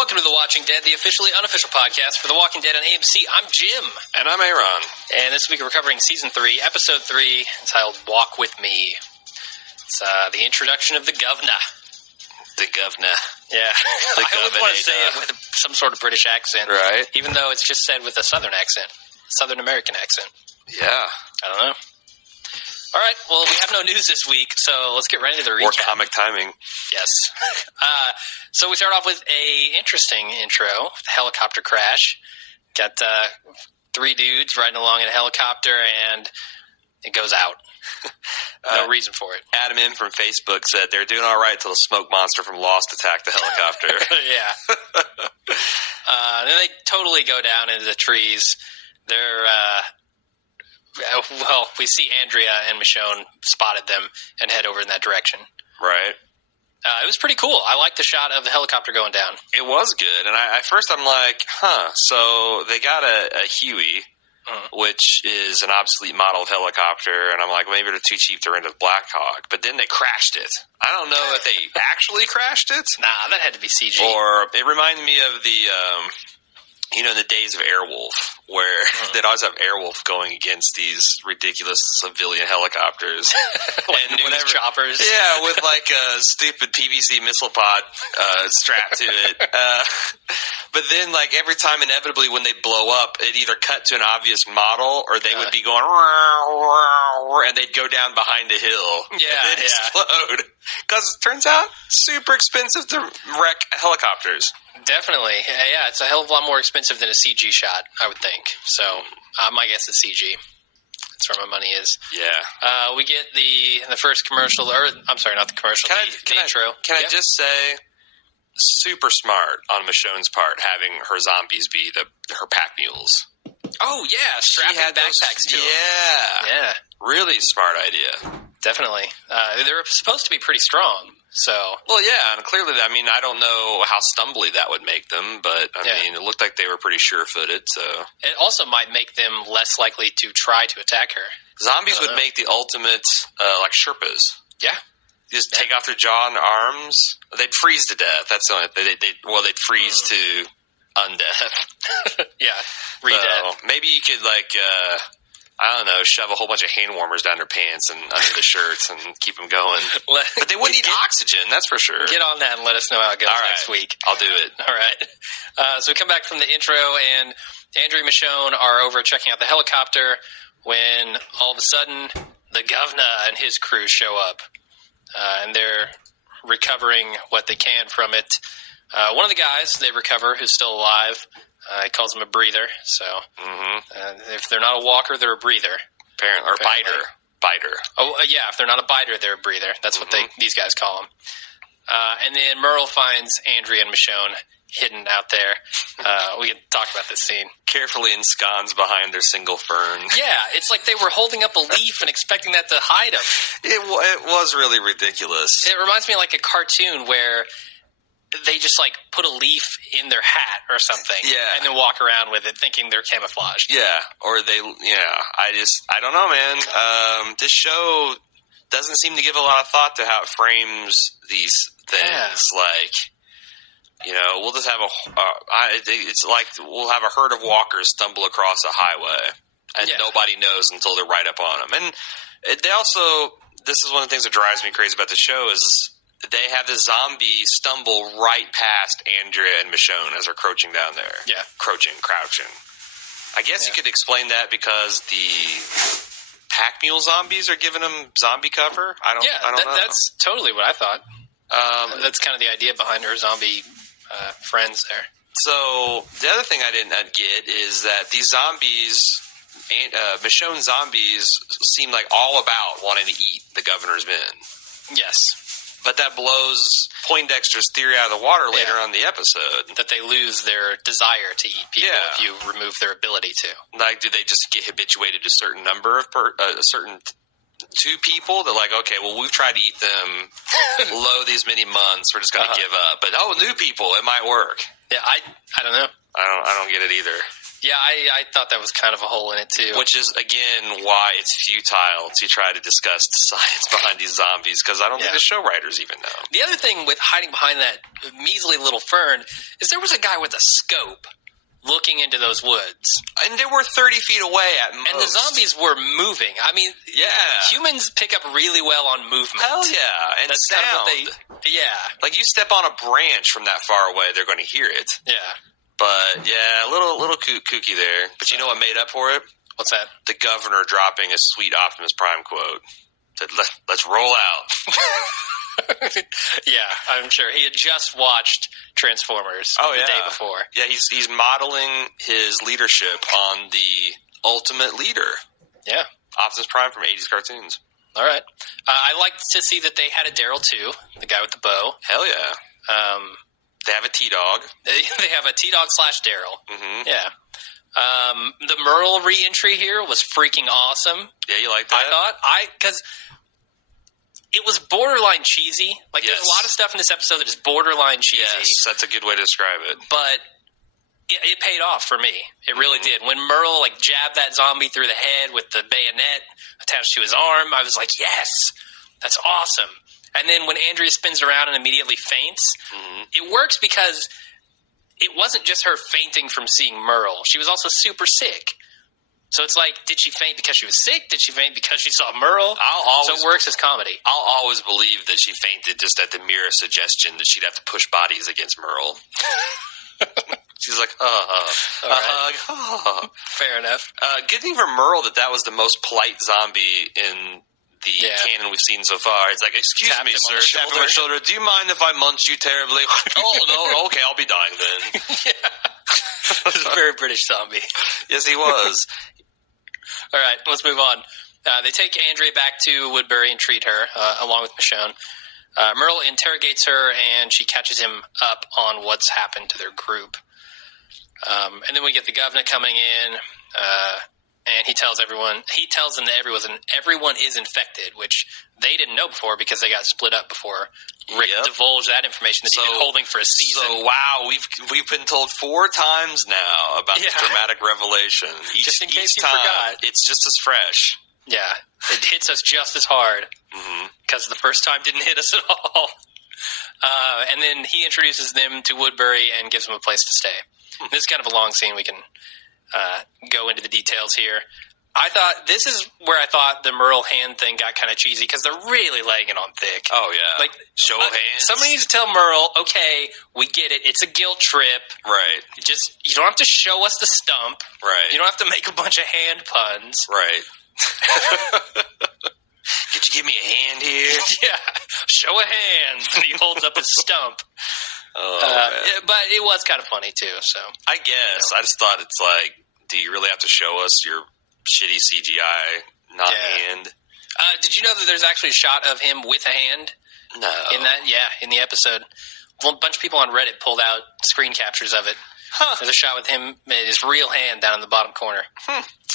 Welcome to The Watching Dead, the officially unofficial podcast for The Walking Dead on AMC. I'm Jim. And I'm Aaron. And this week we're covering Season 3, Episode 3, entitled Walk With Me. It's the introduction of the Governor. The Governor. Yeah. I always want to say it with some sort of British accent. Right. Even though it's just said with a Southern accent. Southern American accent. Yeah. I don't know. All right, well, we have no news this week, so let's get right into the recap. More comic timing. Yes. So we start off with a interesting intro, the helicopter crash. Got three dudes riding along in a helicopter, and it goes out. No reason for it. Adam M. from Facebook said they're doing all right until the smoke monster from Lost attacked the helicopter. Yeah. Then they totally go down into the trees. They're... well, we see Andrea and Michonne spotted them and head over in that direction. Right. It was pretty cool. I liked the shot of the helicopter going down. It was good. And at first I'm like, so they got a Huey, which is an obsolete model of helicopter. And I'm like, maybe they're too cheap to rent a Black Hawk. But then they crashed it. I don't know if they actually crashed it. Nah, that had to be CG. Or it reminded me of the... in the days of Airwolf, where they'd always have Airwolf going against these ridiculous civilian helicopters. And news choppers. Yeah, with like a stupid PVC missile pod strapped to it. But then, like, every time, inevitably, when they blow up, it either cut to an obvious model, or they would be going, and they'd go down behind a hill. Yeah, and then explode. Because it turns out, super expensive to wreck helicopters. Definitely. Yeah, it's a hell of a lot more expensive than a CG shot, I would think. So, my guess is CG. That's where my money is. Yeah. We get the first commercial, or, I'm sorry, not the commercial, the intro. Can I just say, super smart on Michonne's part, having her zombies be her pack mules. Oh, yeah, strapping backpacks to them. Yeah. Really smart idea. Definitely. They're supposed to be pretty strong. So, well, yeah, and clearly, I mean, I don't know how stumbly that would make them, but I mean, it looked like they were pretty sure-footed. So it also might make them less likely to try to attack her. Zombies would make the ultimate, like Sherpas. Yeah, you just take off their jaw and arms. They'd freeze to death. That's the only. They'd freeze to undeath. Yeah, re-death. So maybe you could I don't know, shove a whole bunch of hand warmers down their pants and under the shirts and keep them going. But they wouldn't need oxygen, that's for sure. Get on that and let us know how it goes next week. I'll do it. All right. So we come back from the intro, and Andrea and Michonne are over checking out the helicopter when all of a sudden the governor and his crew show up. And they're recovering what they can from it. One of the guys they recover who's still alive, he calls him a breather, so if they're not a walker, they're a breather. Apparently. Or biter. Oh, yeah, if they're not a biter, they're a breather. That's what these guys call them. And then Merle finds Andrea and Michonne hidden out there. We can talk about this scene. Carefully ensconced behind their single fern. Yeah, it's like they were holding up a leaf and expecting that to hide them. It was really ridiculous. It reminds me of like a cartoon where they just, like, put a leaf in their hat or something. Yeah. And then walk around with it thinking they're camouflaged. Yeah. Or I don't know, man. This show doesn't seem to give a lot of thought to how it frames these things. Yeah. Like, we'll just have it's like we'll have a herd of walkers stumble across a highway, and nobody knows until they're right up on them. And they also, this is one of the things that drives me crazy about the show is, they have the zombie stumble right past Andrea and Michonne as they're crouching down there. Yeah. Crouching. I guess you could explain that because the pack mule zombies are giving them zombie cover. I don't know. That's totally what I thought. That's kind of the idea behind her zombie friends there. So the other thing I didn't get is that these zombies, Michonne zombies, seem like all about wanting to eat the governor's men. Yes. But that blows Poindexter's theory out of the water later on in the episode. That they lose their desire to eat people if you remove their ability to. Like, do they just get habituated to a certain number of two people? They're like, okay, well, we've tried to eat them low these many months. We're just going to give up. But, new people, it might work. Yeah, I don't know. I don't get it either. Yeah, I thought that was kind of a hole in it, too. Which is, again, why it's futile to try to discuss the science behind these zombies, because I don't think the show writers even know. The other thing with hiding behind that measly little fern is there was a guy with a scope looking into those woods. And they were 30 feet away at most. And the zombies were moving. I mean, humans pick up really well on movement. Hell yeah. And that's sound. Kind of what like, you step on a branch from that far away, they're going to hear it. Yeah. But, yeah, a little kooky there. But you know what made up for it? What's that? The governor dropping a sweet Optimus Prime quote. Said, let's roll out. Yeah, I'm sure. He had just watched Transformers the day before. Yeah, he's modeling his leadership on the ultimate leader. Yeah. Optimus Prime from 80s cartoons. All right. I liked to see that they had a Daryl, too, the guy with the bow. Hell yeah. They have a T-Dog. They have a T-Dog / Daryl. Mm-hmm. Yeah. The Merle re-entry here was freaking awesome. Yeah, you like that? I thought. Because it was borderline cheesy. Like, there's a lot of stuff in this episode that is borderline cheesy. Yes, that's a good way to describe it. But it paid off for me. It really did. When Merle, like, jabbed that zombie through the head with the bayonet attached to his arm, I was like, yes, that's awesome. And then when Andrea spins around and immediately faints, it works because it wasn't just her fainting from seeing Merle. She was also super sick. So it's like, did she faint because she was sick? Did she faint because she saw Merle? So it works as comedy. I'll always believe that she fainted just at the mere suggestion that she'd have to push bodies against Merle. She's like, Fair enough. Good thing for Merle that was the most polite zombie in the canon we've seen so far. It's like, excuse me, sir. Tap him on the shoulder. Do you mind if I munch you terribly? Oh, no, okay, I'll be dying then. It was a very British zombie. Yes, he was. All right, let's move on. They take Andrea back to Woodbury and treat her, along with Michonne. Merle interrogates her, and she catches him up on what's happened to their group. And then we get the governor coming in, and he tells them that everyone is infected, which they didn't know before because they got split up before Rick divulged that information that he'd been holding for a season. So, wow, we've been told 4 times now about this dramatic revelation. Just in case you forgot. It's just as fresh. Yeah, it hits us just as hard because the first time didn't hit us at all. And then he introduces them to Woodbury and gives them a place to stay. This is kind of a long scene. We can go into the details here. This is where I thought the Merle hand thing got kind of cheesy because they're really laying it on thick. Oh, yeah. Like, show of hands. Somebody needs to tell Merle, okay, we get it. It's a guilt trip. Right. You don't have to show us the stump. Right. You don't have to make a bunch of hand puns. Right. Could you give me a hand here? Yeah. Show of hands. And he holds up his stump. But it was kind of funny, too. So I guess. I just thought it's like, do you really have to show us your shitty CGI hand? Did you know that there's actually a shot of him with a hand? No. In the episode. A bunch of people on Reddit pulled out screen captures of it. There's a shot with him, his real hand down in the bottom corner.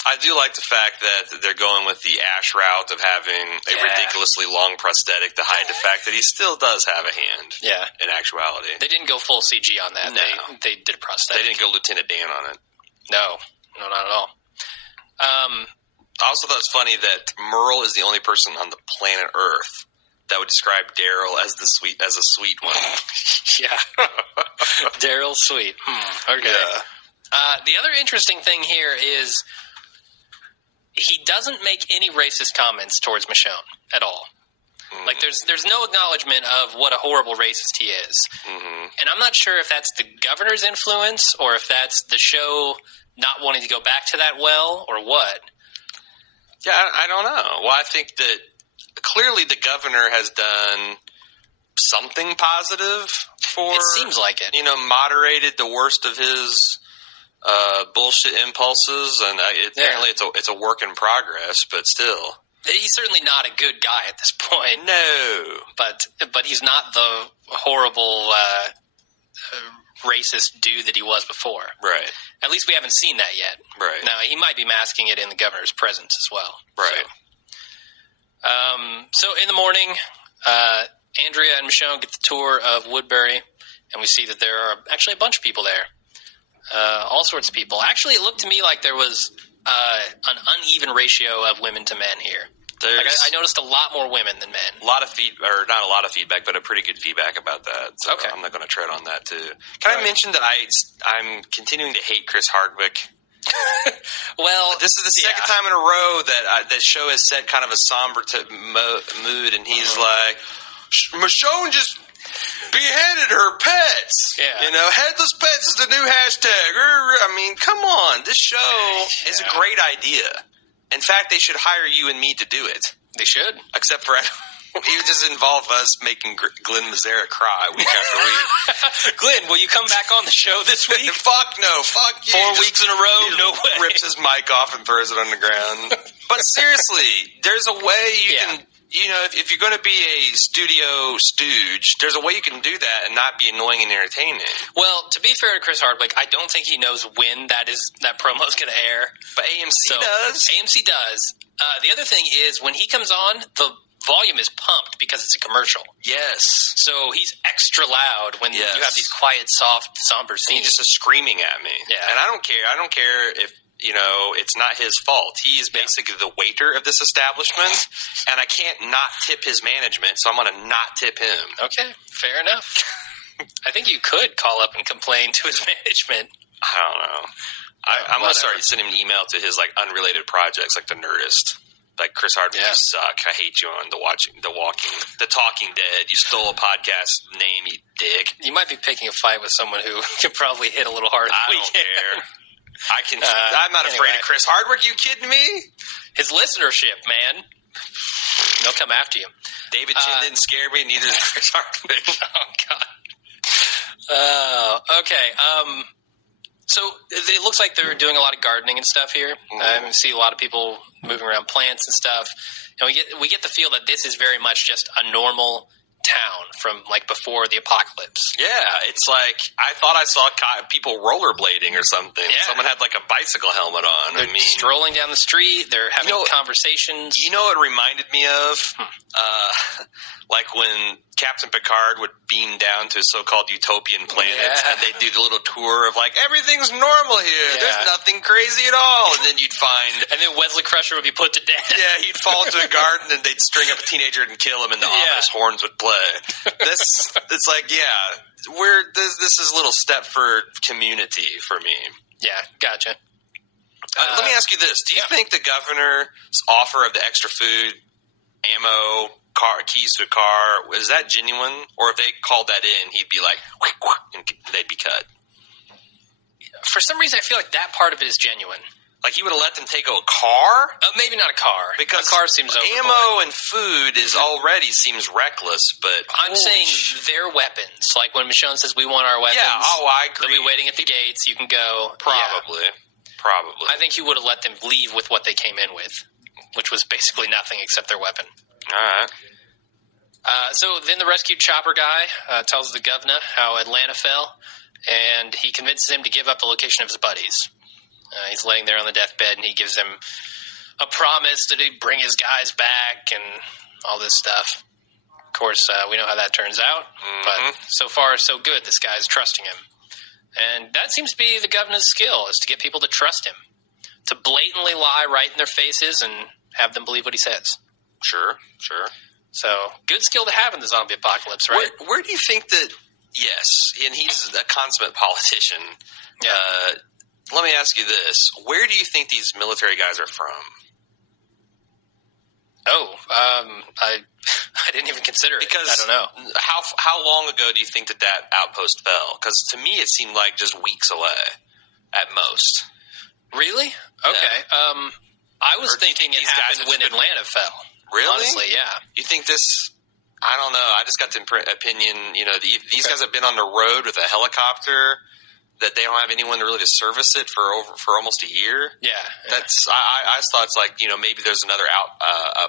I do like the fact that they're going with the Ash route of having a ridiculously long prosthetic to hide the fact that he still does have a hand. Yeah. In actuality. They didn't go full CG on that. No. They did a prosthetic. They didn't go Lieutenant Dan on it. No, not at all. I also thought it's funny that Merle is the only person on the planet Earth that would describe Daryl as a sweet one. Yeah. Daryl's sweet. Okay. Yeah. The other interesting thing here is he doesn't make any racist comments towards Michonne at all. Like, there's no acknowledgement of what a horrible racist he is. And I'm not sure if that's the governor's influence or if that's the show not wanting to go back to that well or what. Yeah, I don't know. Well, I think that clearly the governor has done something positive for... It seems like it. Moderated the worst of his bullshit impulses, and apparently it's a work in progress, but still... He's certainly not a good guy at this point. No. But he's not the horrible racist dude that he was before. Right. At least we haven't seen that yet. Right. Now, he might be masking it in the governor's presence as well. Right. So in the morning, Andrea and Michonne get the tour of Woodbury, and we see that there are actually a bunch of people there. all sorts of people. Actually, it looked to me like there was an uneven ratio of women to men here. Like I noticed a lot more women than men. A lot of or not a lot of feedback, but a pretty good feedback about that. So okay. I'm not going to tread on that too. Can I mention that I'm continuing to hate Chris Hardwick? Well, this is the second time in a row that that show has set kind of a somber mood, and he's like, Michonne just beheaded her pets. Yeah. You know, headless pets is the new hashtag. I mean, come on. This show is a great idea. In fact, they should hire you and me to do it. They should. Except for it would just involve us making Glenn Mazzara cry week after week. Glenn, will you come back on the show this week? Fuck no. Fuck you. 4 weeks in a row? No way. Rips his mic off and throws it on the ground. But seriously, there's a way you can... You know, if you're going to be a studio stooge, there's a way you can do that and not be annoying and entertaining. Well, to be fair to Chris Hardwick, I don't think he knows when that promo is going to air. But AMC does. AMC does. The other thing is, when he comes on, the volume is pumped because it's a commercial. Yes. So he's extra loud when you have these quiet, soft, somber scenes. And he just is screaming at me. Yeah. And I don't care. I don't care if... You know, it's not his fault. He is basically the waiter of this establishment, and I can't not tip his management, so I'm going to not tip him. Okay, fair enough. I think you could call up and complain to his management. I don't know. I'm going to start sending an email to his, like, unrelated projects, like The Nerdist. Like, Chris Hardwick, you suck. I hate you on The Talking Dead. You stole a podcast name, you dick. You might be picking a fight with someone who can probably hit a little harder than we can. I don't care. I'm not afraid of Chris Hardwick. You kidding me? His listenership, man. They'll come after you. David Chin didn't scare me. Neither did Chris Hardwick. Oh, God. Okay. So it looks like they're doing a lot of gardening and stuff here. I see a lot of people moving around plants and stuff. And we get the feel that this is very much just a normal town from like before the apocalypse. Yeah, it's like I thought I saw people rollerblading or something. Yeah. Someone had like a bicycle helmet on. They're strolling down the street. They're having conversations. You know what it reminded me of? Like when Captain Picard would beam down to a so-called utopian planet and they'd do the little tour of like, everything's normal here. Yeah. There's nothing crazy at all. And then you'd find... And then Wesley Crusher would be put to death. Yeah, he'd fall into a garden and they'd string up a teenager and kill him and the ominous horns would play. It's like, this is a little step for community for me. Yeah, gotcha. Let me ask you this. Do you think the governor's offer of the extra food, ammo, keys to a car, is that genuine? Or if they called that in, he'd be like, and they'd be cut? For some reason, I feel like that part of it is genuine. Like he would have let them take a car? Maybe not a car. Because a car seems overboard. Ammo and food seems reckless, but... I'm saying their weapons. Like when Michonne says, we want our weapons. Yeah, I agree. They'll be waiting at the gates. You can go. Probably. Probably. I think he would have let them leave with what they came in with, which was basically nothing except their weapon. All right. So then the rescued chopper guy tells the governor how Atlanta fell, and he convinces him to give up the location of his buddies. He's laying there on the deathbed, and he gives him a promise that he'd bring his guys back and all this stuff. Of course, we know how that turns out, but so far, so good. This guy's trusting him. And that seems to be the governor's skill, is to get people to trust him, to blatantly lie right in their faces and have them believe what he says. Sure. So, good skill to have in the zombie apocalypse, right? Where do you think that... Yes, and he's a consummate politician. Yeah. Let me ask you this. Where do you think these military guys are from? I didn't even consider it. Because I don't know. How long ago do you think that outpost fell? Because to me it seemed like just weeks away, at most. Really? Okay. Yeah. I was thinking it happened when Atlanta fell. Really? Honestly, yeah. You think this... I don't know. I just got the opinion, these guys have been on the road with a helicopter, that they don't have anyone to really to service it for almost a year. Yeah. That's I thought it's like, maybe there's another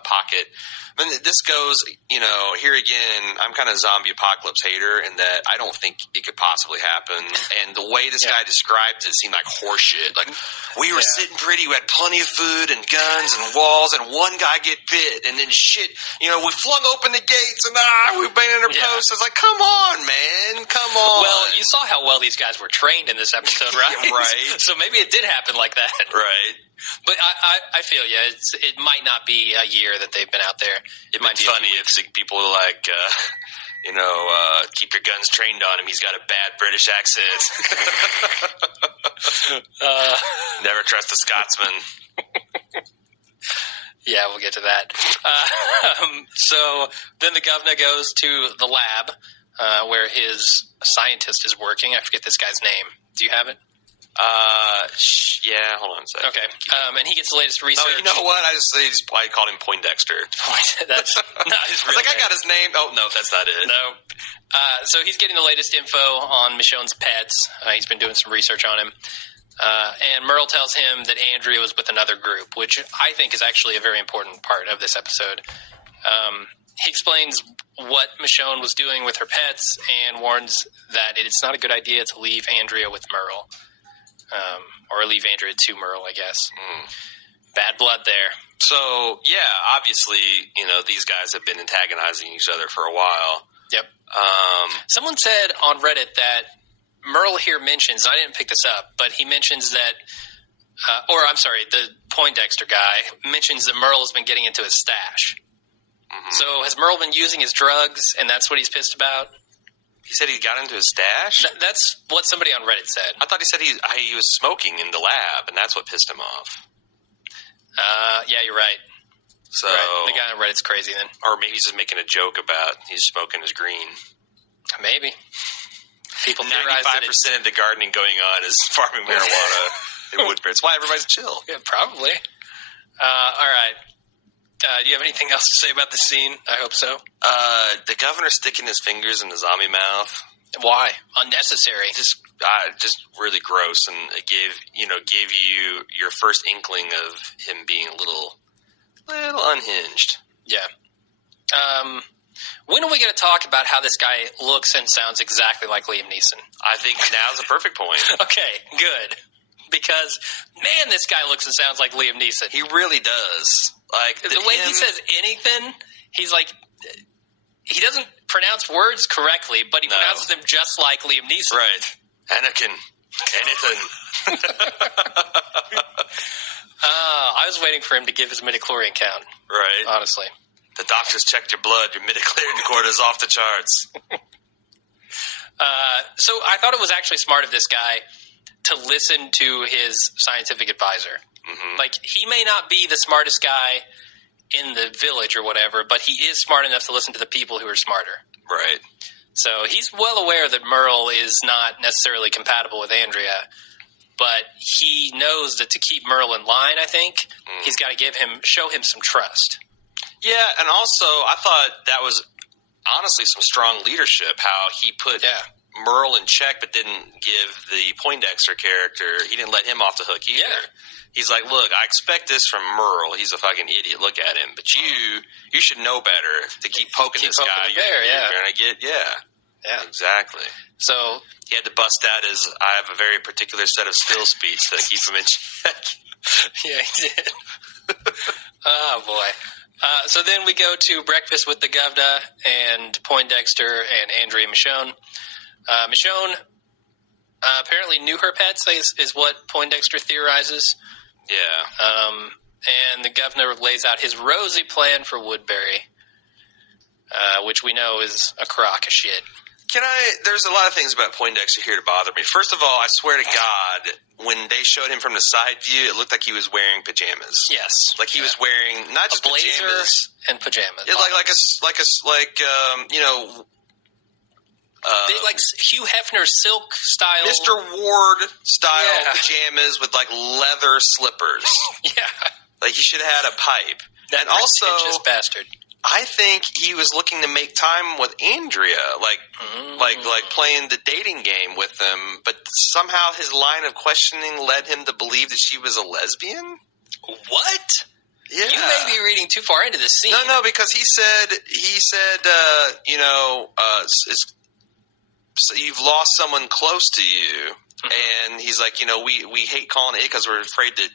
pocket. I mean, this goes, here again, I'm kind of a zombie apocalypse hater in that I don't think it could possibly happen. And the way this guy described it seemed like horseshit. Like, we were sitting pretty, we had plenty of food and guns and walls, and one guy get bit, and then we flung open the gates, and we banged in our posts. It's like, come on, man, come on. Well, you saw how well these guys were trained. rained in this episode, right? Right. So maybe it did happen like that. Right. But I feel you. It might not be a year that they've been out there. It might be funny if people are like, keep your guns trained on him. He's got a bad British accent. Never trust a Scotsman. Yeah, we'll get to that. So then the governor goes to the lab where his scientist is working. I forget this guy's name. Do you have it? Yeah, hold on a second. Okay. And he gets the latest research. No, you know what? I called him Poindexter. That's not his I was real like, I name. got his name. Oh, no, that's not it. No. So he's getting the latest info on Michonne's pets. He's been doing some research on him. And Merle tells him that Andrea was with another group, which I think is actually a very important part of this episode. He explains what Michonne was doing with her pets and warns that it's not a good idea to leave Andrea with Merle. Or leave Andrea to Merle, I guess. Bad blood there. So, yeah, obviously, these guys have been antagonizing each other for a while. Yep. Someone said on Reddit that Merle here mentions, I didn't pick this up, but he mentions that, the Poindexter guy mentions that Merle has been getting into his stash. Mm-hmm. So has Merle been using his drugs, and that's what he's pissed about? He said he got into his stash? That's what somebody on Reddit said. I thought he said he was smoking in the lab, and that's what pissed him off. Yeah, you're right. So right. The guy on Reddit's crazy then. Or maybe he's just making a joke about he's smoking his green. Maybe. People 95% of the gardening going on is farming marijuana in Woodbury. It's why everybody's chill. Yeah, probably. All right. Do you have anything else to say about this scene? I hope so. The governor sticking his fingers in the zombie mouth. Why? Unnecessary. Just really gross, and it gave you your first inkling of him being a little unhinged. Yeah. When are we going to talk about how this guy looks and sounds exactly like Liam Neeson? I think now's the perfect point. Okay, good. Because, man, this guy looks and sounds like Liam Neeson. He really does. Like the way he says anything, he's like, he doesn't pronounce words correctly, but he pronounces them just like Liam Neeson. Right. Anakin. Anything. I was waiting for him to give his midichlorian count. Right. Honestly. The doctors checked your blood. Your midichlorian count is off the charts. So I thought it was actually smart of this guy to listen to his scientific advisor. Mm-hmm. Like, he may not be the smartest guy in the village or whatever, but he is smart enough to listen to the people who are smarter. Right. So he's well aware that Merle is not necessarily compatible with Andrea, but he knows that to keep Merle in line, I think, he's got to show him some trust. Yeah, and also, I thought that was honestly some strong leadership, how he put Merle in check, but didn't give the Poindexter character, he didn't let him off the hook either. Yeah. He's like, look, I expect this from Merle. He's a fucking idiot. Look at him. But you should know better to keep poking this guy. You're going to get, Yeah, exactly. So he had to bust out his, I have a very particular set of skill speech to keep him in check. Yeah, he did. Oh, boy. So then we go to breakfast with the governor and Poindexter and Andrea Michonne. Michonne apparently knew her pets, is what Poindexter theorizes. Yeah. And the governor lays out his rosy plan for Woodbury, which we know is a crock of shit. There's a lot of things about Poindexter here to bother me. First of all, I swear to God, when they showed him from the side view, it looked like he was wearing pajamas. Yes. Like he was wearing not just a blazer pajamas and pajamas. Yeah, like like Hugh Hefner silk style, Mr. Ward style pajamas with like leather slippers. Yeah, like he should have had a pipe. That and also, bastard. I think he was looking to make time with Andrea, like playing the dating game with them. But somehow his line of questioning led him to believe that she was a lesbian. What? Yeah. You may be reading too far into this scene. No, because he said, so you've lost someone close to you, and he's like, we hate calling it because we're afraid that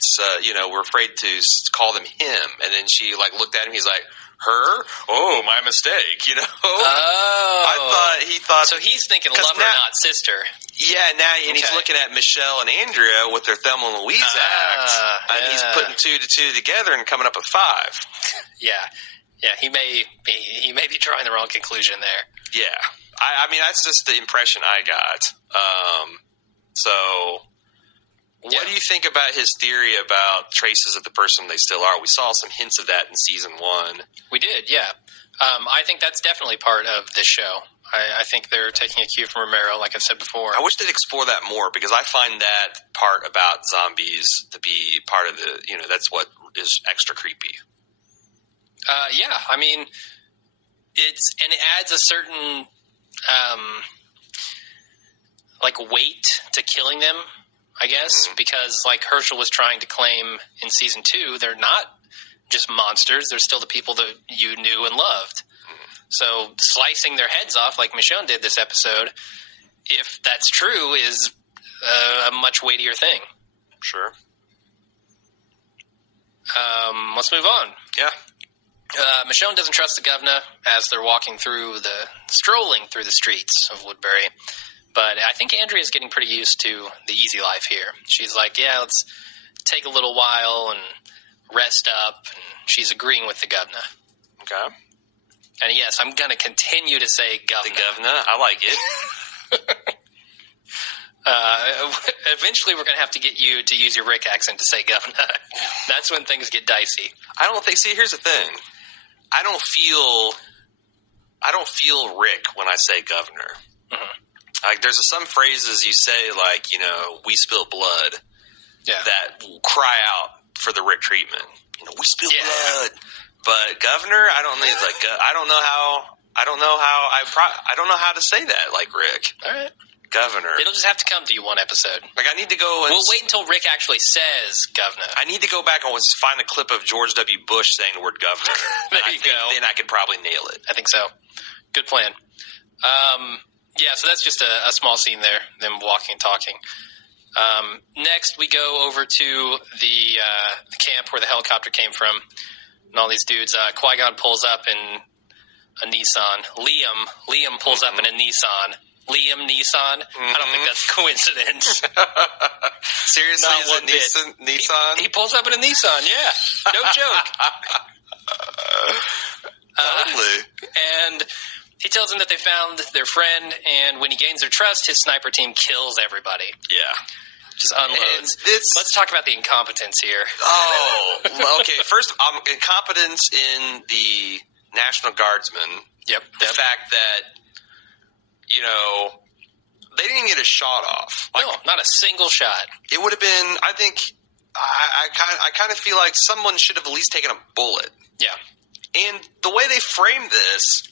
we're afraid to call them him. And then she like looked at him. He's like, Her? Oh, my mistake. You know. Oh, he thought. So he's thinking lover, not sister. Yeah, now and he's Okay. looking at Michelle and Andrea with their Thelma and Louise act, and he's putting 2 to 2 together and coming up with 5. Yeah. He may be drawing the wrong conclusion there. Yeah, I mean that's just the impression I got. So, what do you think about his theory about traces of the person they still are? We saw some hints of that in season 1. We did, yeah. I think that's definitely part of this show. I think they're taking a cue from Romero, like I've said before. I wish they'd explore that more because I find that part about zombies to be part of the, that's what is extra creepy. Yeah, I mean, it adds a certain, weight to killing them, I guess, because like Herschel was trying to claim in season 2, they're not just monsters, they're still the people that you knew and loved. So slicing their heads off like Michonne did this episode, if that's true, is a much weightier thing. Sure. Let's move on. Yeah. Michonne doesn't trust the governor as they're strolling through the streets of Woodbury. But I think Andrea's getting pretty used to the easy life here. She's like, yeah, let's take a little while and rest up. And she's agreeing with the governor. Okay. And yes, I'm going to continue to say governor. The governor, I like it. Eventually, we're going to have to get you to use your Rick accent to say governor. That's when things get dicey. I don't think. See, here's the thing. I don't feel Rick when I say governor. Mm-hmm. Like, there's some phrases you say, like, we spill blood, that cry out for the Rick treatment. We spill blood. But governor, I don't think like I don't know how to say that like Rick. All right. Governor. It'll just have to come to you one episode. Like I need to go and we'll wait until Rick actually says governor. I need to go back and find a clip of George W. Bush saying the word governor. There you go. Then I could probably nail it. I think so. Good plan. Yeah, so that's just a small scene there, them walking and talking. Next, we go over to the camp where the helicopter came from, and all these dudes. Qui-Gon pulls up in a Nissan. Liam pulls up in a Nissan. Liam Neeson. I don't think that's a coincidence. Seriously, Not is one it Nissan? He pulls up in a Nissan, yeah. No joke. Totally. And he tells them that they found their friend, and when he gains their trust, his sniper team kills everybody. Yeah. Just unloads. Let's talk about the incompetence here. Oh, okay. First, incompetence in the National Guardsmen. Yep. The fact that, they didn't get a shot off. No, not a single shot. It would have been, I think, I kind of feel like someone should have at least taken a bullet. Yeah. And the way they framed this,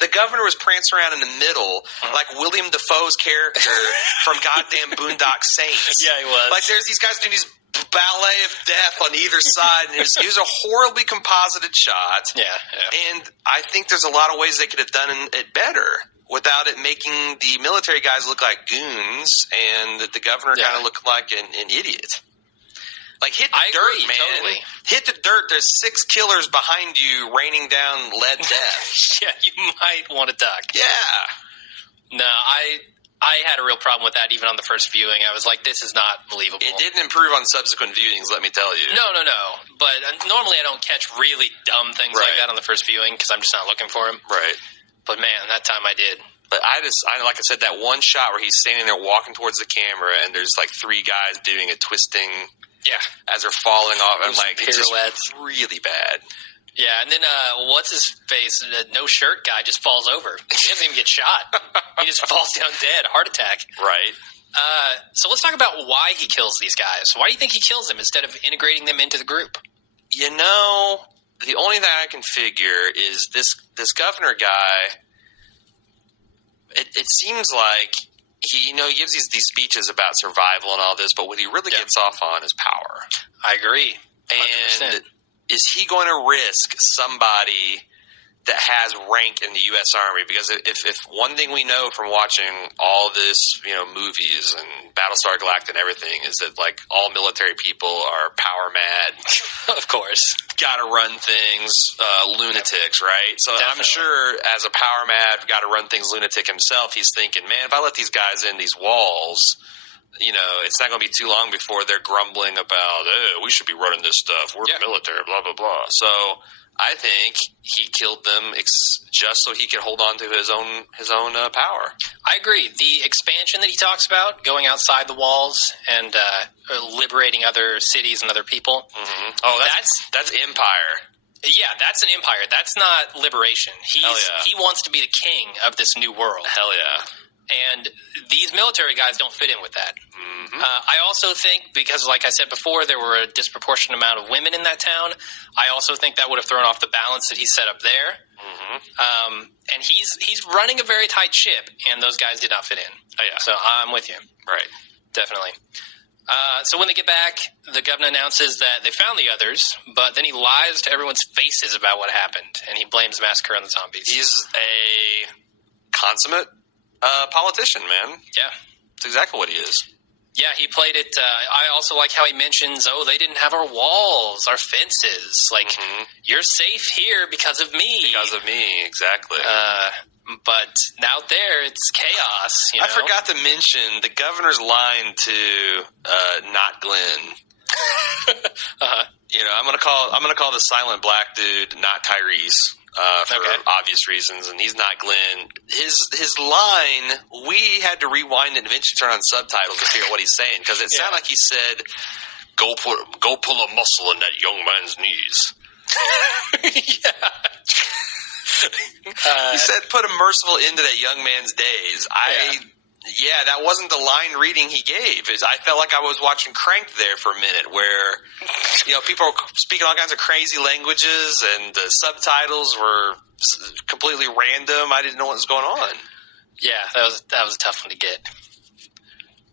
the governor was prancing around in the middle like William Dafoe's character from goddamn Boondock Saints. Yeah, he was. Like there's these guys doing these ballet of death on either side, and it was a horribly composited shot. Yeah. And I think there's a lot of ways they could have done it better without it making the military guys look like goons and the governor kind of look like an idiot. Like, hit the dirt, man. Totally. Hit the dirt. There's 6 killers behind you raining down lead death. Yeah, you might want to duck. Yeah. No, I had a real problem with that even on the first viewing. I was like, this is not believable. It didn't improve on subsequent viewings, let me tell you. No. But normally I don't catch really dumb things like that on the first viewing because I'm just not looking for them. Right. But, man, that time I did. But like I said, that one shot where he's standing there walking towards the camera and there's like 3 guys doing a twisting... Yeah, as they're falling off, and like pirouettes. It's just really bad. Yeah, and then what's his face? The no shirt guy just falls over. He doesn't even get shot. He just falls down dead, heart attack. Right. So let's talk about why he kills these guys. Why do you think he kills them instead of integrating them into the group? The only thing I can figure is this governor guy. It seems like. He gives these speeches about survival and all this, but what he really gets off on is power. I agree. 100%. And is he going to risk somebody that has rank in the U.S. Army, because if one thing we know from watching all this, movies and Battlestar Galactica and everything is that, like, all military people are power mad. Of course. Gotta run things, lunatics, right? So Definitely. I'm sure as a power mad, gotta run things lunatic himself, he's thinking, man, if I let these guys in these walls, it's not going to be too long before they're grumbling about, we should be running this stuff. We're military, blah, blah, blah. So I think he killed them just so he could hold on to his own power. I agree. The expansion that he talks about, going outside the walls and liberating other cities and other people. Mm-hmm. Oh, that's empire. Yeah, that's an empire. That's not liberation. He wants to be the king of this new world. Hell yeah. And these military guys don't fit in with that. Mm-hmm. I also think, because like I said before, there were a disproportionate amount of women in that town, I also think that would have thrown off the balance that he set up there. Mm-hmm. And he's running a very tight ship, and those guys did not fit in. Oh, yeah. So I'm with you. Right. Definitely. So when they get back, the governor announces that they found the others, but then he lies to everyone's faces about what happened, and he blames the massacre on the zombies. He's a consummate politician, man. Yeah. That's exactly what he is. Yeah, he played it. I also like how he mentions, they didn't have our walls, our fences. Like, you're safe here because of me. Because of me, exactly. But out there, it's chaos. I forgot to mention the governor's line to not Glenn. I'm gonna call the silent black dude not Tyrese. For obvious reasons, and he's not Glenn. His line, we had to rewind and eventually turn on subtitles to figure out what he's saying, because it sounded like he said, "Go pull a muscle in that young man's knees." He said, "Put a merciful end to that young man's days." That wasn't the line reading he gave. I felt like I was watching Cranked there for a minute, where people were speaking all kinds of crazy languages, and the subtitles were completely random. I didn't know what was going on. Yeah, that was a tough one to get.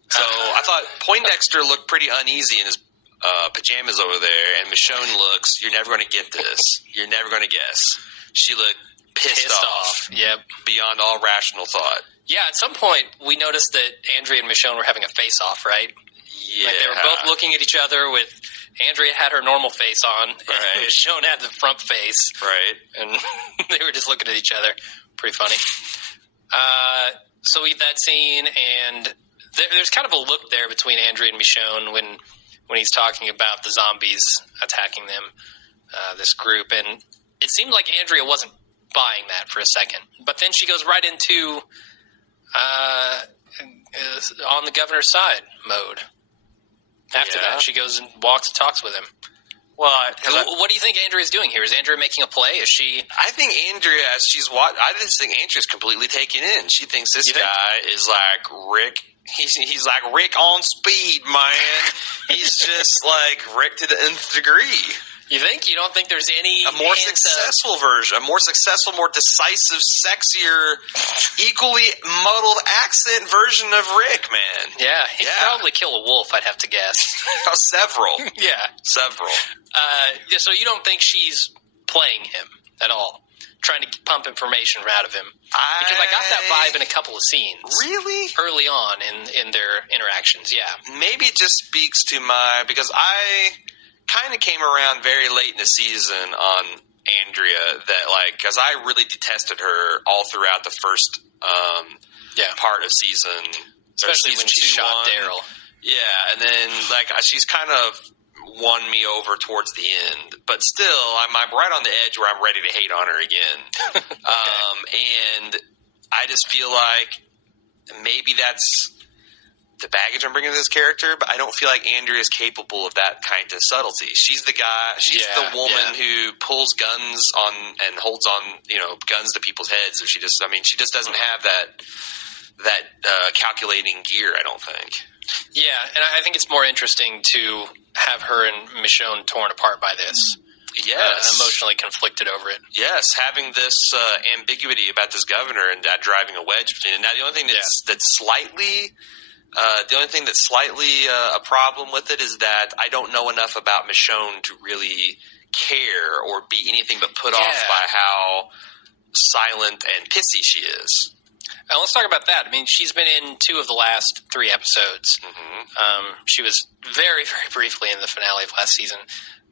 So I thought Poindexter looked pretty uneasy in his pajamas over there, and Michonne looks, "You're never going to get this. You're never going to guess." She looked pissed off. Yep. Beyond all rational thought. Yeah, at some point, we noticed that Andrea and Michonne were having a face-off, right? Yeah. Like, they were both looking at each other with... Andrea had her normal face on, and Michonne had the front face. Right. And they were just looking at each other. Pretty funny. So we had that scene, and there's kind of a look there between Andrea and Michonne when he's talking about the zombies attacking them, this group. And it seemed like Andrea wasn't buying that for a second. But then she goes right into... on the governor's side mode. After that, she goes and walks and talks with him. Well, what do you think Andrea's doing here? Is Andrea making a play? Is she? I think Andrea, as she's watching, I just think Andrea's completely taken in. She thinks this guy is like Rick. He's like Rick on speed, man. He's just like Rick to the nth degree. You think? You don't think there's any a more successful version, a more successful, more decisive, sexier, equally muddled accent version of Rick, man? Yeah, he'd probably kill a wolf, I'd have to guess. Several. Several. So you don't think she's playing him at all? Trying to pump information out of him? Because I got that vibe in a couple of scenes. Really? Early on in their interactions, yeah. Maybe it just speaks to because I kind of came around very late in the season on Andrea, because I really detested her all throughout the first part of season. Especially when she shot Daryl. Yeah, and then she's kind of won me over towards the end, but still I'm right on the edge where I'm ready to hate on her again. And I just feel like maybe that's the baggage I'm bringing to this character, but I don't feel like Andrea is capable of that kind of subtlety. She's the guy, she's the woman who pulls guns on and holds on, guns to people's heads. If she just doesn't have that calculating gear, I don't think. Yeah, and I think it's more interesting to have her and Michonne torn apart by this. Yes. Emotionally conflicted over it. Yes, having this ambiguity about this governor and that driving a wedge between it. Now, the only thing that's slightly a problem with it is that I don't know enough about Michonne to really care or be anything but put off by how silent and pissy she is. Let's talk about that. I mean, she's been in 2 of the last 3 episodes. Mm-hmm. She was very, very briefly in the finale of last season,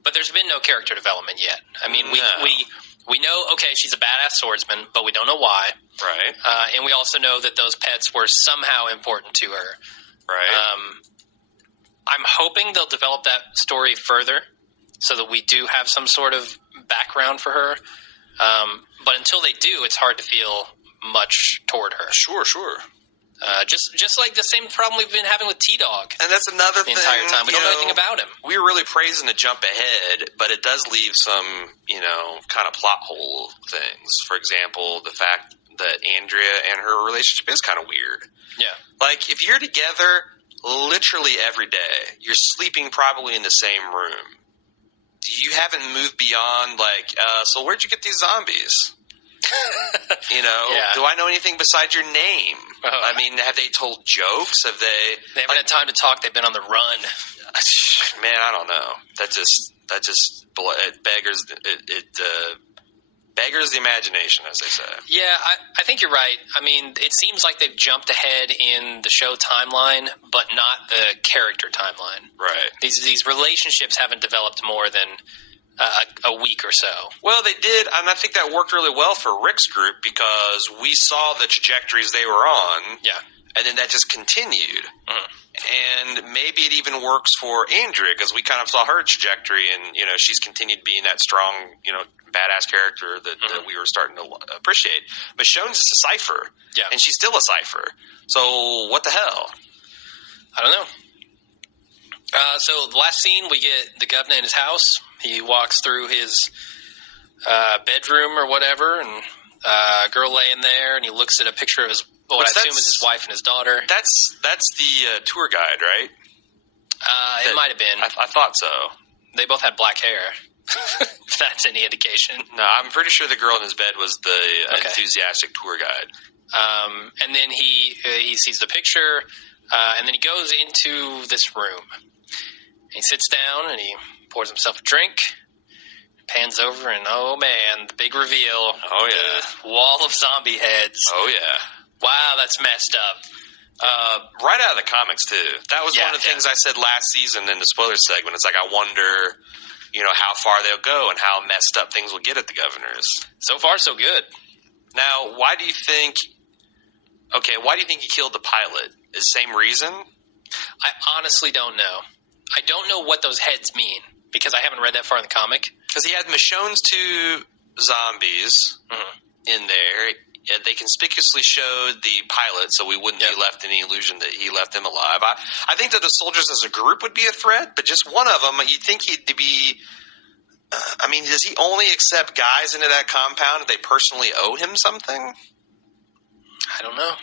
but there's been no character development yet. I mean, we know, okay, she's a badass swordsman, but we don't know why. Right. And we also know that those pets were somehow important to her. Right. I'm hoping they'll develop that story further so that we do have some sort of background for her. But until they do, it's hard to feel much toward her. Sure. Just like the same problem we've been having with T-Dog. And that's another thing. The entire time. We don't know anything about him. We're really praising the jump ahead, but it does leave some, kind of plot hole things. For example, the fact that Andrea and her relationship is kind of weird. Yeah. Like, if you're together literally every day, you're sleeping probably in the same room. You haven't moved beyond, so where'd you get these zombies? Yeah. Do I know anything besides your name? I mean, have they told jokes? Have they? They haven't had time to talk. They've been on the run. Man, I don't know. That just beggars beggars the imagination, as they say. Yeah, I think you're right. I mean, it seems like they've jumped ahead in the show timeline, but not the character timeline. Right. These relationships haven't developed more than a week or so. Well, they did, and I think that worked really well for Rick's group because we saw the trajectories they were on. Yeah. And then that just continued. Mm-hmm. And maybe it even works for Andrea because we kind of saw her trajectory and, she's continued being that strong, badass character that we were starting to appreciate. Michonne's just a cipher. Yeah. And she's still a cipher. So what the hell? I don't know. So the last scene, we get the governor in his house. He walks through his bedroom or whatever, and a girl laying there, and he looks at a picture of his what I assume is his wife and his daughter. That's the tour guide, right? It might have been. I thought so. They both had black hair, if that's any indication. No, I'm pretty sure the girl in his bed was the enthusiastic tour guide. And then he sees the picture, and then he goes into this room. He sits down, and he pours himself a drink, pans over, and oh man, the big reveal. Oh yeah. The wall of zombie heads. Oh yeah. Wow, that's messed up. Right out of the comics, too. That was one of the things I said last season in the spoiler segment. It's like, I wonder, how far they'll go and how messed up things will get at the Governor's. So far, so good. Now, why do you think he killed the pilot? Is the same reason? I honestly don't know. I don't know what those heads mean, because I haven't read that far in the comic. Because he had Michonne's 2 zombies in there. They conspicuously showed the pilot, so we wouldn't be left any illusion that he left them alive. I think that the soldiers as a group would be a threat, but just one of them, you'd think he'd be... does he only accept guys into that compound if they personally owe him something? I don't know.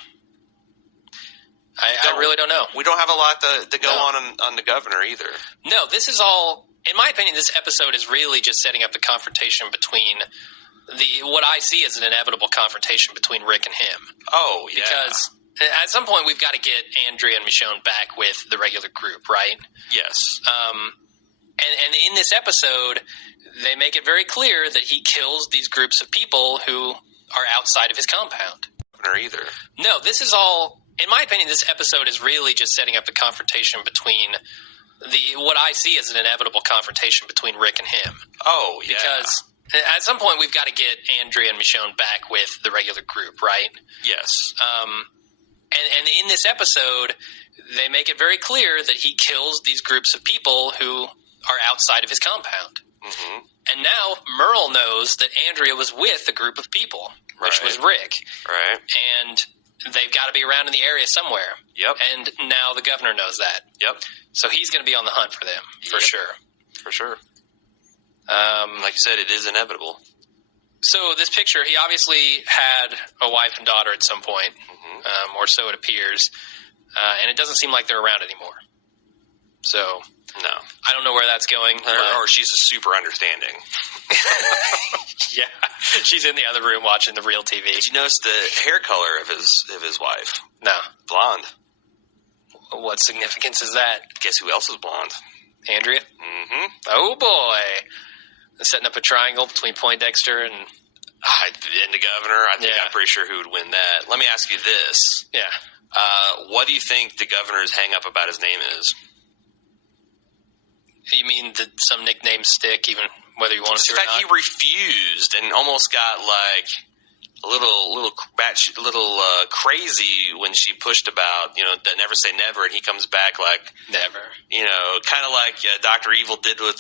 I really don't know. We don't have a lot to go on the Governor either. No, this is all... In my opinion, this episode is really just setting up the confrontation between... what I see as an inevitable confrontation between Rick and him. Oh, yeah. Because at some point we've got to get Andrea and Michonne back with the regular group, right? Yes. And in this episode, they make it very clear that he kills these groups of people who are outside of his compound. Or either. No, this is all... In my opinion, this episode is really just setting up the confrontation between... what I see as an inevitable confrontation between Rick and him. Oh, yeah. Because... At some point, we've got to get Andrea and Michonne back with the regular group, right? Yes. And in this episode, they make it very clear that he kills these groups of people who are outside of his compound. Mm-hmm. And now Merle knows that Andrea was with a group of people, which was Rick. Right. And they've got to be around in the area somewhere. Yep. And now the governor knows that. Yep. So he's going to be on the hunt for them, for sure. For sure. Like you said, it is inevitable. So this picture, he obviously had a wife and daughter at some point, or so it appears, and it doesn't seem like they're around anymore. So, no. I don't know where that's going. Or she's a super understanding. Yeah, she's in the other room watching the real TV. Did you notice the hair color of his wife? No. Blonde. What significance is that? Guess who else is blonde? Andrea? Mm-hmm. Oh, boy. Setting up a triangle between Poindexter and and the Governor. I'm pretty sure who would win that. Let me ask you this. Yeah. What do you think the Governor's hang-up about his name is? You mean that some nicknames stick, even whether you want to or In fact, not? he refused and almost got like a little crazy when she pushed about, never say never, and he comes back like, never. Kind of like Dr. Evil did with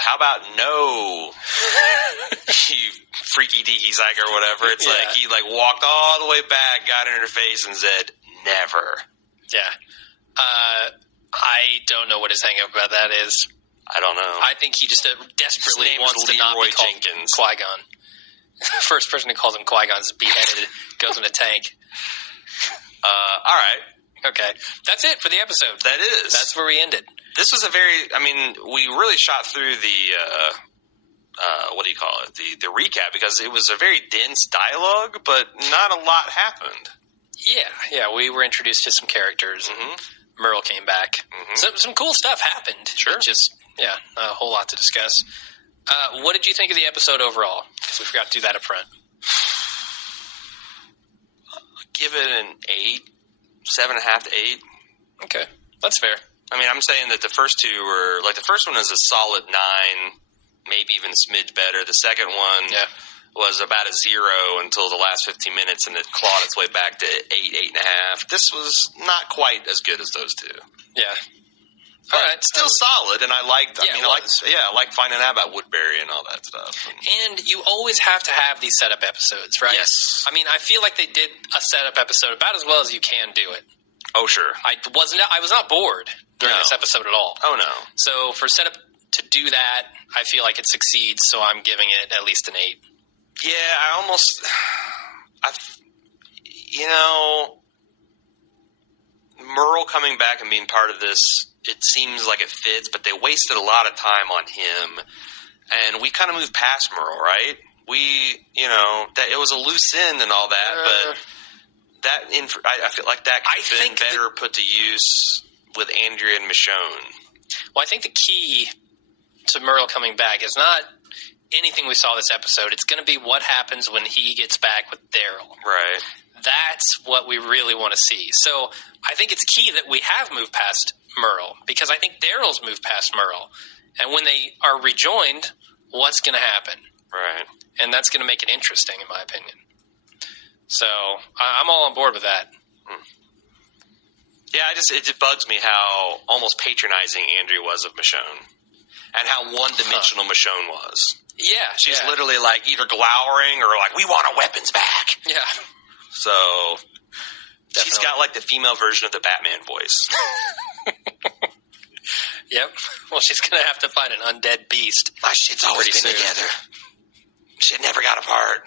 how about no, you freaky deaky psych or whatever. It's like he like walked all the way back, got in her face, and said never. Yeah. I don't know what his hang-up about that is. I don't know. I think he just desperately wants to not be called Qui-Gon. First person who calls him Qui-Gon is beheaded, goes in a tank. All right. Okay. That's it for the episode. That is. That's where we ended. This was we really shot through the, what do you call it? The recap, because it was a very dense dialogue, but not a lot happened. Yeah. We were introduced to some characters. Mm-hmm. Merle came back. Mm-hmm. Some cool stuff happened. Sure. A whole lot to discuss. What did you think of the episode overall? Because we forgot to do that up front. Give it an 8, 7.5 to 8. Okay, that's fair. I'm saying that the first two were, like, the first one is a solid 9, maybe even a smidge better. The second one was about a 0 until the last 15 minutes, and it clawed its way back to 8, 8.5. This was not quite as good as those two. Yeah. All right, still solid, and I liked. I like finding out about Woodbury and all that stuff. And you always have to have these setup episodes, right? Yes. I feel like they did a setup episode about as well as you can do it. Oh, sure. I was not bored during this episode at all. Oh no. So for setup to do that, I feel like it succeeds. So I'm giving it at least an 8. Yeah, Merle coming back and being part of this, it seems like it fits, but they wasted a lot of time on him, and we kind of moved past Merle, right? That it was a loose end and all that, but I feel like that could have been better put to use with Andrea and Michonne. Well, I think the key to Merle coming back is not anything we saw this episode. It's going to be what happens when he gets back with Daryl. Right. That's what we really want to see. So I think it's key that we have moved past Merle, because I think Daryl's moved past Merle. And when they are rejoined, what's going to happen? Right. And that's going to make it interesting, in my opinion. So I'm all on board with that. Yeah, it just bugs me how almost patronizing Andrea was of Michonne, and how one-dimensional Michonne was. Yeah. She's literally like either glowering or like, we want our weapons back. Yeah. So she's got like the female version of the Batman voice. Yep. Well, she's going to have to fight an undead beast. My shit's always been together. Shit never got apart.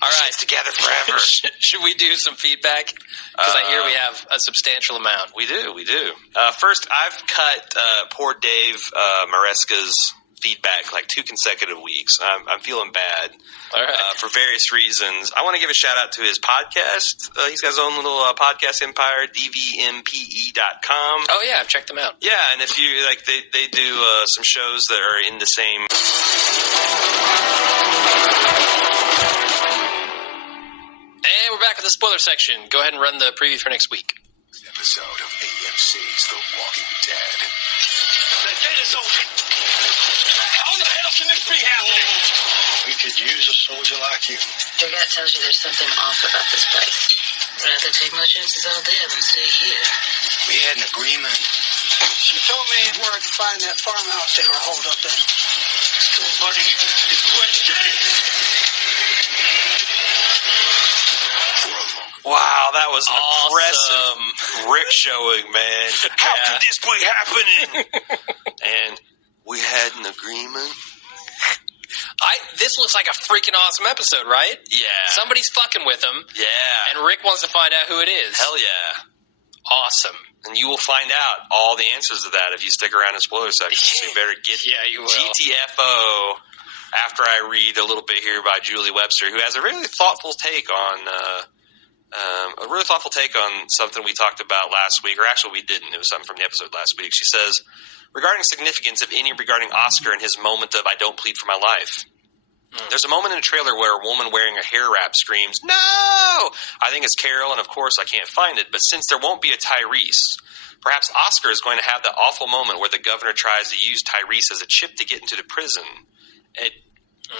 All right. Shit's together forever. Should we do some feedback? Because I hear we have a substantial amount. We do. First, I've cut poor Dave Maresca's feedback like 2 consecutive weeks. I'm feeling bad. All right. For various reasons. I want to give a shout out to his podcast. He's got his own little podcast empire, dvmpe.com. Oh yeah, I've checked them out. Yeah, and if you like, they do some shows that are in the same. And we're back at the spoiler section. Go ahead and run the preview for next week. Episode of AMC's The Walking Dead. The gate is open. How the hell can this be happening? We could use a soldier like you. Your gut tells you there's something off about this place. Rather take my chances out there than stay here. We had an agreement. She told me where to find that farmhouse they were holed up in. Somebody is quite dead. Wow, that was an Awesome. impressive Rick showing, man. How could this be happening? And we had an agreement. This looks like a freaking awesome episode, right? Yeah. Somebody's fucking with him, Yeah. and Rick wants to find out who it is. Hell yeah. Awesome. And you will find out all the answers to that if you stick around in spoiler section. So you better get You will. GTFO after I read a little bit here by Julie Webster, who has a really thoughtful take on something we talked about last week, or actually we didn't. It was something from the episode last week. She says, regarding significance of any regarding Oscar and his moment of I don't plead for my life. There's a moment in the trailer where a woman wearing a hair wrap screams, "No!" I think it's Carol, and of course I can't find it. But since there won't be a Tyrese, perhaps Oscar is going to have that awful moment where the governor tries to use Tyrese as a chip to get into the prison.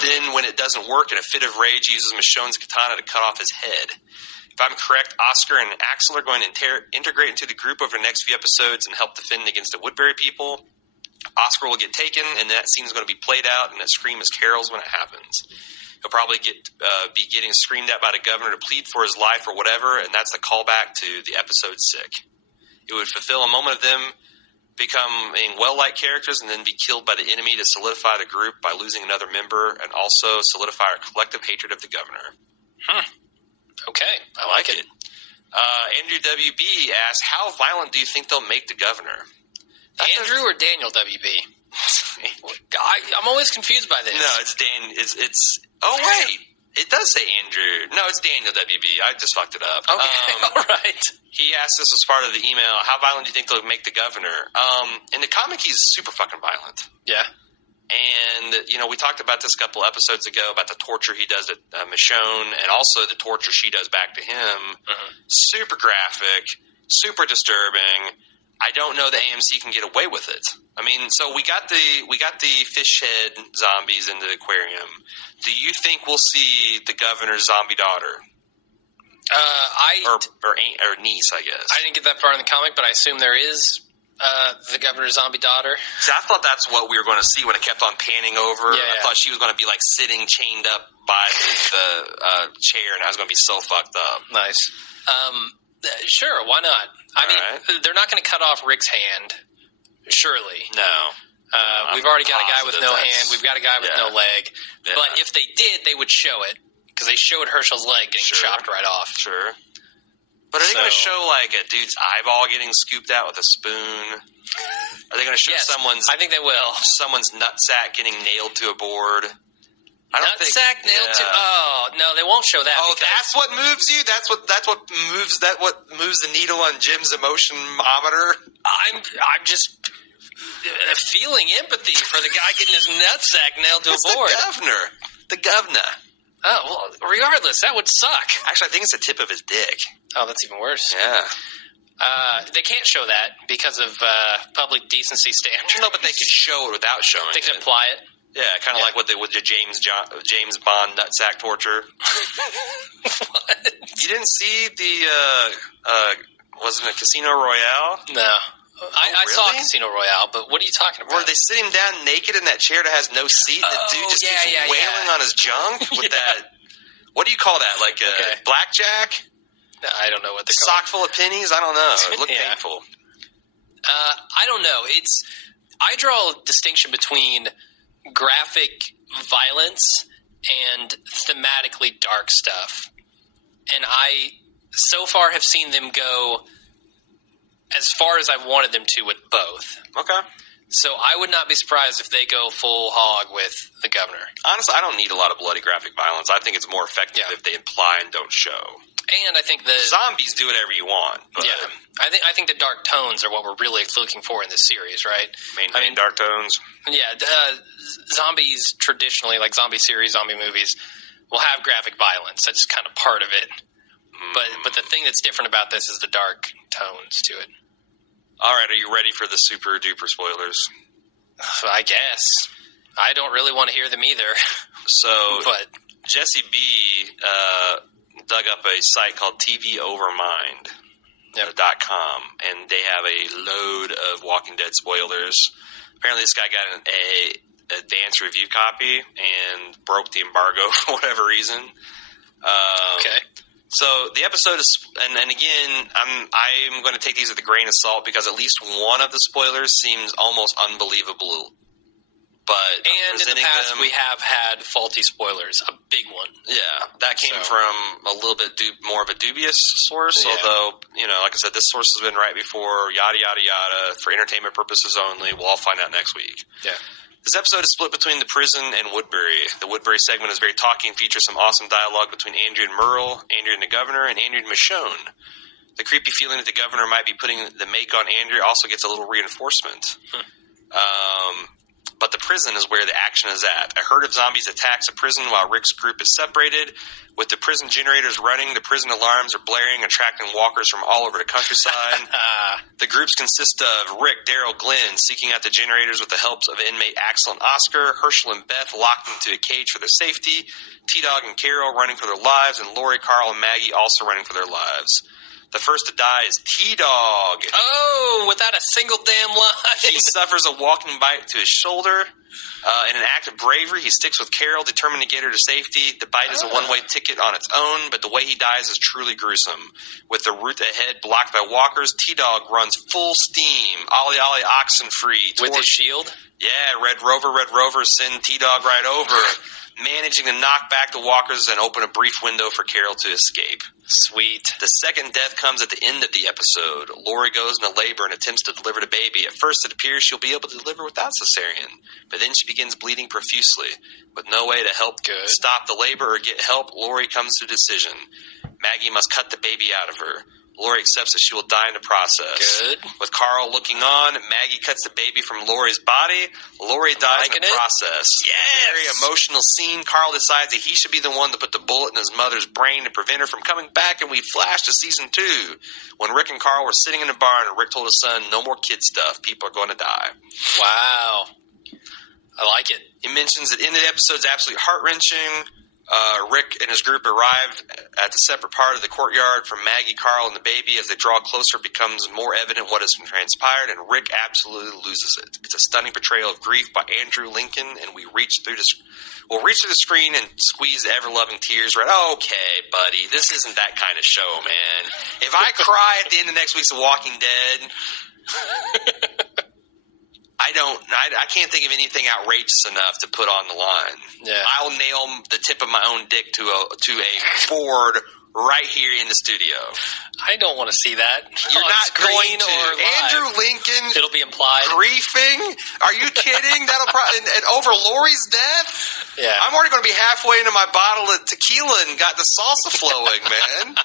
Then when it doesn't work, in a fit of rage, he uses Michonne's katana to cut off his head. If I'm correct, Oscar and Axel are going to integrate into the group over the next few episodes and help defend against the Woodbury people. Oscar will get taken, and that scene is going to be played out, and that scream is Carol's when it happens. He'll probably be getting screamed at by the governor to plead for his life or whatever, and that's the callback to the episode Sick. It would fulfill a moment of them becoming well-liked characters and then be killed by the enemy to solidify the group by losing another member and also solidify our collective hatred of the governor. Okay, I like it. Andrew WB asks, how violent do you think they'll make the governor? Andrew or Daniel WB? I'm always confused by this. No, it's Dan. It's. Oh wait, it does say Andrew. No, it's Daniel WB. I just fucked it up. Okay, all right. He asked this as part of the email. How violent do you think they'll make the governor? In the comic, he's super fucking violent. Yeah. And, we talked about this a couple episodes ago about the torture he does at Michonne and also the torture she does back to him. Super graphic, super disturbing. I don't know that AMC can get away with it. I mean, so we got the fish head zombies in the aquarium. Do you think we'll see the governor's zombie daughter? Or niece, I guess. I didn't get that far in the comic, but I assume there is the governor's zombie daughter. See, I thought that's what we were going to see when it kept on panning over. Yeah, I thought she was going to be like sitting chained up by the chair, and I was going to be so fucked up. Nice. Sure, why not? I mean, they're not going to cut off Rick's hand, surely. No. We've already got a guy with no hand. We've got a guy with no leg. Yeah. But if they did, they would show it. Because they showed Herschel's leg getting chopped right off. Sure. But are they going to show, like, a dude's eyeball getting scooped out with a spoon? Are they going to show I think they will. someone's nutsack getting nailed to a board? Nutsack nailed to... Oh, no, they won't show that. Oh, that's what moves you? That's what moves the needle on Jim's emotion-ometer? I'm just feeling empathy for the guy getting his nutsack nailed to a board. The governor. Oh, well, regardless, that would suck. Actually, I think it's the tip of his dick. Oh, that's even worse. Yeah. They can't show that because of public decency standards. No, but they could show it without showing it. They could imply it. Yeah, kind of like what they with the James Bond nutsack torture. What? You didn't see the wasn't it Casino Royale? No. I really? saw Casino Royale, but what are you talking about? Where they sit him down naked in that chair that has no seat, and the dude just keeps wailing on his junk with that. What do you call that? Like a blackjack? I don't know what they call sock full of pennies? I don't know. It looked painful. I don't know. I draw a distinction between graphic violence and thematically dark stuff. And I, so far, have seen them go as far as I've wanted them to with both. Okay. So I would not be surprised if they go full hog with the governor. Honestly, I don't need a lot of bloody graphic violence. I think it's more effective if they imply and don't show. And I think the zombies do whatever you want. But I think the dark tones are what we're really looking for in this series, right? Maintain dark tones. Yeah, zombies traditionally, like zombie series, zombie movies, will have graphic violence. That's kind of part of it. But the thing that's different about this is the dark tones to it. All right, are you ready for the super duper spoilers? I guess. I don't really want to hear them either. So, but Jesse B dug up a site called TVOvermind.com, and they have a load of Walking Dead spoilers. Apparently, this guy got an advanced review copy and broke the embargo for whatever reason. Okay. So the episode is, and again, I'm going to take these with a grain of salt because at least one of the spoilers seems almost unbelievable. But in the past, we have had faulty spoilers, a big one. Yeah, that came from a little bit more of a dubious source. Yeah. Although, like I said, this source has been right before. Yada yada yada. For entertainment purposes only. We'll all find out next week. Yeah. This episode is split between the prison and Woodbury. The Woodbury segment is very talky and features some awesome dialogue between Andrew and Merle, Andrew and the governor, and Andrew and Michonne. The creepy feeling that the governor might be putting the make on Andrew also gets a little reinforcement. but the prison is where the action is at. A herd of zombies attacks a prison while Rick's group is separated. With the prison generators running, the prison alarms are blaring, attracting walkers from all over the countryside. The groups consist of Rick, Daryl, Glenn, seeking out the generators with the help of inmate Axel and Oscar, Herschel and Beth locked into a cage for their safety, T-Dog and Carol running for their lives, and Lori, Carl, and Maggie also running for their lives. The first to die is T-Dog. Oh, without a single damn line. He suffers a walking bite to his shoulder. In an act of bravery, he sticks with Carol, determined to get her to safety. The bite is a one-way ticket on its own, but the way he dies is truly gruesome. With the route ahead blocked by walkers, T-Dog runs full steam, ollie ollie oxen free. With his shield? Yeah, Red Rover, send T-Dog right over. Managing to knock back the walkers and open a brief window for Carol to escape. Sweet. The second death comes at the end of the episode. Lori goes into labor and attempts to deliver the baby. At first, it appears she'll be able to deliver without cesarean, but then she begins bleeding profusely. With no way to help stop the labor or get help, Lori comes to a decision. Maggie must cut the baby out of her. Lori accepts that she will die in the process. Good. With Carl looking on, Maggie cuts the baby from Lori's body. Lori dies in the process. Yes! Very emotional scene. Carl decides that he should be the one to put the bullet in his mother's brain to prevent her from coming back, and we flash to season 2. When Rick and Carl were sitting in the barn, and Rick told his son, no more kid stuff. People are going to die. Wow. I like it. He mentions that in the episode's absolutely heart-wrenching. Rick and his group arrived at the separate part of the courtyard from Maggie, Carl, and the baby. As they draw closer, it becomes more evident what has transpired, and Rick absolutely loses it. It's a stunning portrayal of grief by Andrew Lincoln, and we'll reach through the screen and squeeze the ever-loving tears. Right? Okay, buddy, this isn't that kind of show, man. If I cry at the end of next week's The Walking Dead, I can't think of anything outrageous enough to put on the line. Yeah. I'll nail the tip of my own dick to a board right here in the studio. I don't want to see that. You're not going to. Or live. Andrew Lincoln. It'll be implied. Griefing? Are you kidding? That'll probably and over Lori's death. Yeah. I'm already going to be halfway into my bottle of tequila and got the salsa flowing, man.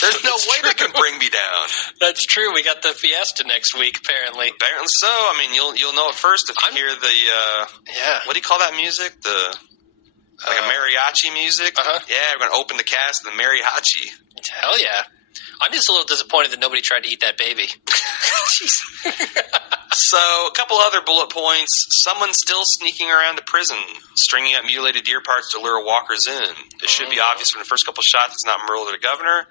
There's no way that can bring me down. That's true. We got the fiesta next week, apparently. Apparently so. I mean, you'll know it first if you hear the what do you call that music? The like a mariachi music. Yeah, we're gonna open the cast of the mariachi. Hell yeah! I'm just a little disappointed that nobody tried to eat that baby. So, a couple other bullet points. Someone's still sneaking around the prison, stringing up mutilated deer parts to lure walkers in. It should be obvious from the first couple shots it's not Merle or the governor.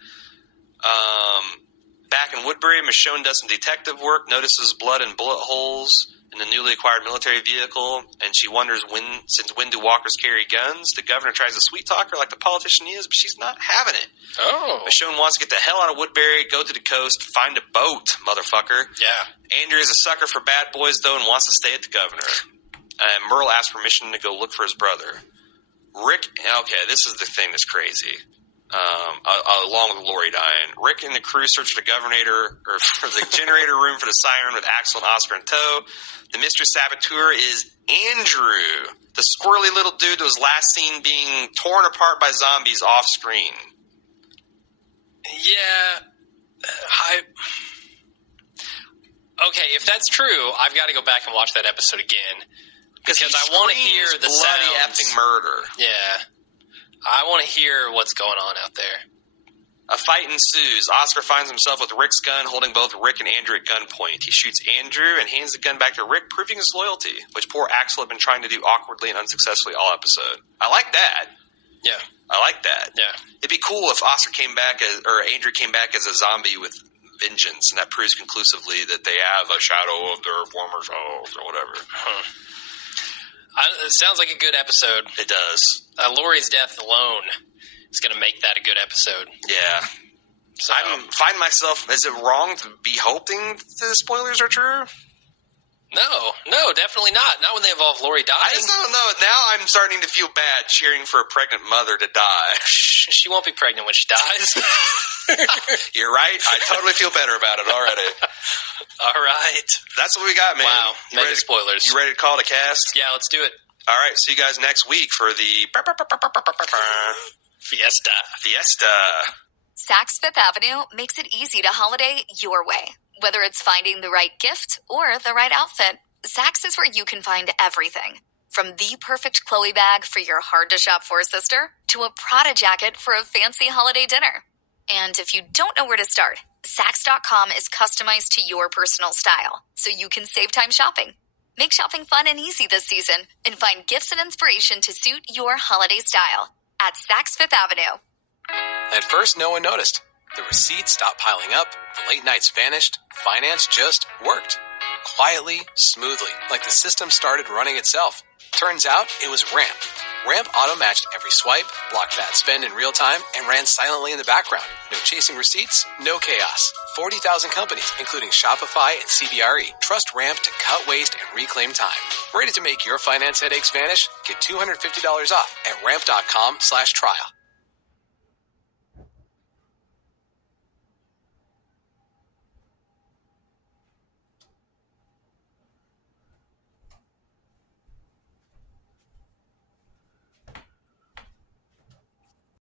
Back in Woodbury, Michonne does some detective work, notices blood and bullet holes in the newly acquired military vehicle, and she wonders when do walkers carry guns? The governor tries to sweet talk her like the politician he is, but she's not having it. Oh. Michonne wants to get the hell out of Woodbury, go to the coast, find a boat, motherfucker. Yeah. Andrew is a sucker for bad boys, though, and wants to stay at the governor. And Merle asks permission to go look for his brother. Rick, okay, this is the thing that's crazy. Along with Lori dying, Rick and the crew search the generator room for the siren with Axel and Oscar in tow. The mystery saboteur is Andrew, the squirrely little dude that was last seen being torn apart by zombies off screen. Yeah. Okay, if that's true, I've got to go back and watch that episode again. Because I want to hear the bloody sounds. effing murder. Yeah. I want to hear what's going on out there. A fight ensues. Oscar finds himself with Rick's gun, holding both Rick and Andrew at gunpoint. He shoots Andrew and hands the gun back to Rick, proving his loyalty, which poor Axel had been trying to do awkwardly and unsuccessfully all episode. I like that. Yeah. I like that. Yeah. It'd be cool if Oscar came back or Andrew came back as a zombie with vengeance, and that proves conclusively that they have a shadow of their former selves or whatever. It sounds like a good episode. It does. Lori's death alone is going to make that a good episode. Yeah. So, I find myself, is it wrong to be hoping the spoilers are true? No, definitely not. Not when they involve Lori dying. I just don't know. Now I'm starting to feel bad cheering for a pregnant mother to die. She won't be pregnant when she dies. You're right. I totally feel better about it already. All right. That's what we got, man. Wow. Mega spoilers. You ready to call the cast? Yeah, let's do it. All right. See you guys next week for the Fiesta. Saks Fifth Avenue makes it easy to holiday your way. Whether it's finding the right gift or the right outfit, Saks is where you can find everything. From the perfect Chloe bag for your hard-to-shop-for sister to a Prada jacket for a fancy holiday dinner. And if you don't know where to start, Saks.com is customized to your personal style, so you can save time shopping. Make shopping fun and easy this season and find gifts and inspiration to suit your holiday style at Saks Fifth Avenue. At first, no one noticed. The receipts stopped piling up, the late nights vanished, finance just worked. Quietly, smoothly, like the system started running itself. Turns out, it was Ramp. Ramp auto-matched every swipe, blocked bad spend in real time, and ran silently in the background. No chasing receipts, no chaos. 40,000 companies, including Shopify and CBRE, trust Ramp to cut waste and reclaim time. Ready to make your finance headaches vanish? Get $250 off at ramp.com/trial.